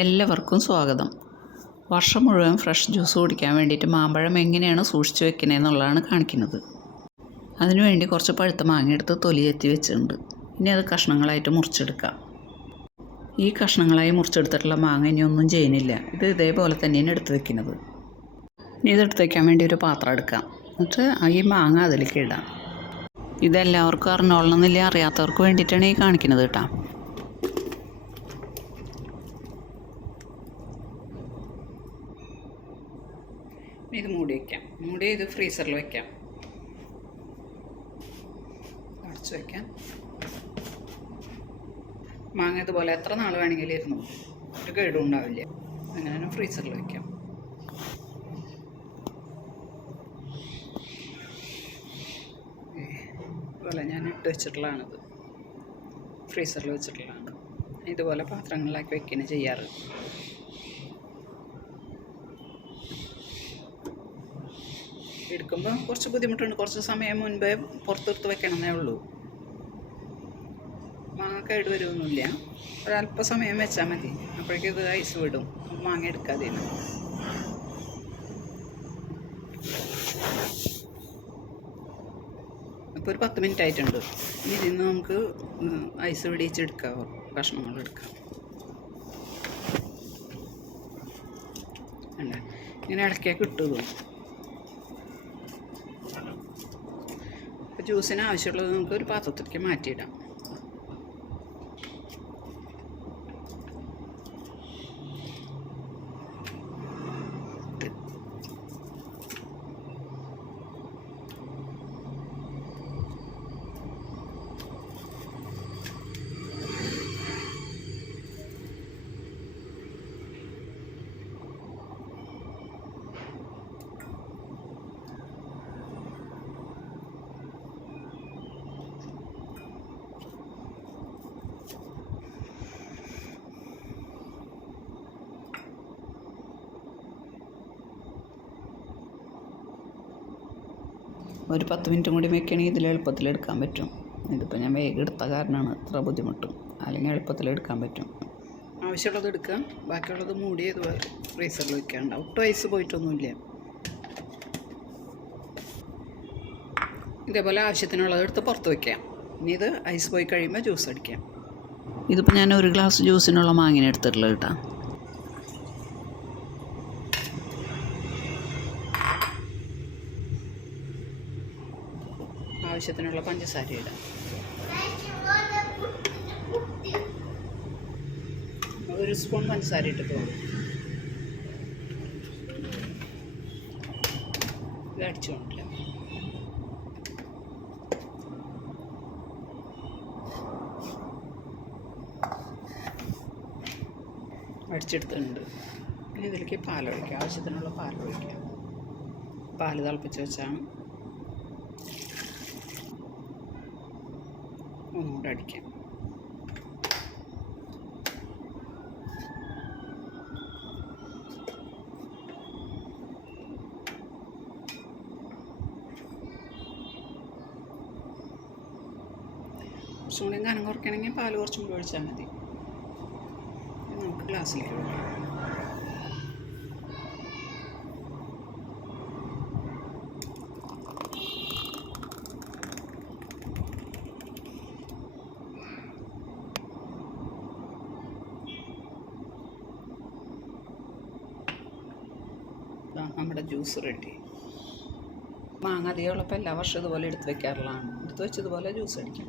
എല്ലാവർക്കും സ്വാഗതം. വർഷം മുഴുവൻ ഫ്രഷ് ജ്യൂസ് കുടിക്കാൻ വേണ്ടിയിട്ട് മാമ്പഴം എങ്ങനെയാണ് സൂക്ഷിച്ച് വെക്കുന്നത് എന്നുള്ളതാണ് കാണിക്കുന്നത്. അതിനുവേണ്ടി കുറച്ച് പഴുത്ത മാങ്ങ എടുത്ത് തൊലി ചെത്തി വെച്ചിട്ടുണ്ട്. ഇനി അത് കഷ്ണങ്ങളായിട്ട് മുറിച്ചെടുക്കാം. ഈ കഷ്ണങ്ങളായി മുറിച്ചെടുത്തിട്ടുള്ള മാങ്ങ ഇനി ഒന്നും ചെയ്യുന്നില്ല. ഇത് ഇതേപോലെ തന്നെയാണ് എടുത്ത് വെക്കുന്നത്. ഇനി ഇതെടുത്ത് വയ്ക്കാൻ വേണ്ടി ഒരു പാത്രം എടുക്കാം. എന്നിട്ട് ഈ മാങ്ങ അതിലേക്ക് ഇടാം. ഇതെല്ലാവർക്കും അറിഞ്ഞോളണമെന്നില്ല, അറിയാത്തവർക്ക് വേണ്ടിയിട്ടാണ് ഈ കാണിക്കുന്നത് കേട്ടോ. ഇത് മൂടി വയ്ക്കാം. ഇത് ഫ്രീസറിൽ വയ്ക്കാം, അടച്ച് വയ്ക്കാം. മാങ്ങ ഇതുപോലെ എത്ര നാൾ വേണമെങ്കിലും ഇരുന്നു, ഒരു കേടും ഉണ്ടാവില്ല. അങ്ങനെ ഫ്രീസറിൽ വയ്ക്കാം. ഇതുപോലെ ഞാൻ ഇട്ട് വെച്ചിട്ടുള്ളതാണിത്, ഫ്രീസറിൽ വെച്ചിട്ടുള്ളതാണ്. ഇതുപോലെ പാത്രങ്ങളിലാക്കി വയ്ക്കുകയാണ് ചെയ്യാറ്. എടുക്കുമ്പോൾ കുറച്ച് ബുദ്ധിമുട്ടുണ്ട്. കുറച്ച് സമയം മുൻപേ പുറത്തെടുത്ത് വെക്കണമെന്നേ ഉള്ളൂ. മാങ്ങ കേട് വരുമൊന്നുമില്ല. ഒരല്പസമയം വെച്ചാൽ മതി, അപ്പോഴേക്കും ഇത് ഐസ് വിടും. മാങ്ങ എടുക്കാതെ ഇപ്പോൾ ഒരു 10 മിനിറ്റ് ആയിട്ടുണ്ട്. ഇനി ഇതിൽ നിന്ന് നമുക്ക് ഐസ് വിടിയിച്ചെടുക്കാം, കഷ്ണങ്ങൾ എടുക്കാം. അല്ല, ഇങ്ങനെ ഇളക്കിയാൽ കിട്ടുമോ? ജ്യൂസിന് ആവശ്യമുള്ളത് നമുക്ക് ഒരു പാത്രത്തിലേക്ക് മാറ്റിയിടാം. ഒരു 10 മിനിറ്റും കൂടി വെക്കുകയാണെങ്കിൽ ഇതിൽ എളുപ്പത്തിലെടുക്കാൻ പറ്റും. ഇതിപ്പോൾ ഞാൻ വേഗം എടുത്ത കാരണമാണ് ഇത്ര ബുദ്ധിമുട്ടും, അല്ലെങ്കിൽ എളുപ്പത്തിലെടുക്കാൻ പറ്റും. ആവശ്യമുള്ളത് എടുക്കുക, ബാക്കിയുള്ളത് മൂടി ഇതുപോലെ ഫ്രീസറിൽ വയ്ക്കാണ്ട്. ഒട്ടും ഐസ് പോയിട്ടൊന്നുമില്ല. ഇതേപോലെ ആവശ്യത്തിനുള്ളത് എടുത്ത് പുറത്ത് വയ്ക്കാം. ഇനി ഇത് ഐസ് പോയി കഴിയുമ്പോൾ ജ്യൂസ് അടിക്കാം. ഇതിപ്പോൾ ഞാൻ 1 ഗ്ലാസ് ജ്യൂസിനുള്ള മാങ്ങിനെ എടുത്തിട്ടുള്ളത് കേട്ടോ. ആവശ്യത്തിനുള്ള പഞ്ചസാര ഇടാം. ഒരു സ്പൂൺ പഞ്ചസാര ഇട്ടിട്ട് ഇത് അടിച്ചുകൊണ്ടില്ല. അടിച്ചെടുത്തിട്ടുണ്ട്. ഇനി ഇതിലേക്ക് പാലൊഴിക്കാം. ആവശ്യത്തിനുള്ള പാലൊഴിക്കാം. പാല് തിളപ്പിച്ച് വെച്ചാണ് ഒന്നുകൂടെ അടിക്കാം. കുറച്ചും കൂടി കനം കുറയ്ക്കണമെങ്കിൽ പാല് കുറച്ചും കൂടി ഒഴിച്ചാൽ മതി. നമുക്ക് ഗ്ലാസ്സിലേക്ക് ഒഴിക്കാം. നമ്മുടെ ജ്യൂസ് റെഡി. മാങ്ങ അധികം ഉള്ളപ്പോൾ എല്ലാ വർഷവും ഇതുപോലെ എടുത്ത് വെക്കാറുള്ളതാണ്. എടുത്ത് വെച്ചതുപോലെ ജ്യൂസ് അടിക്കാം.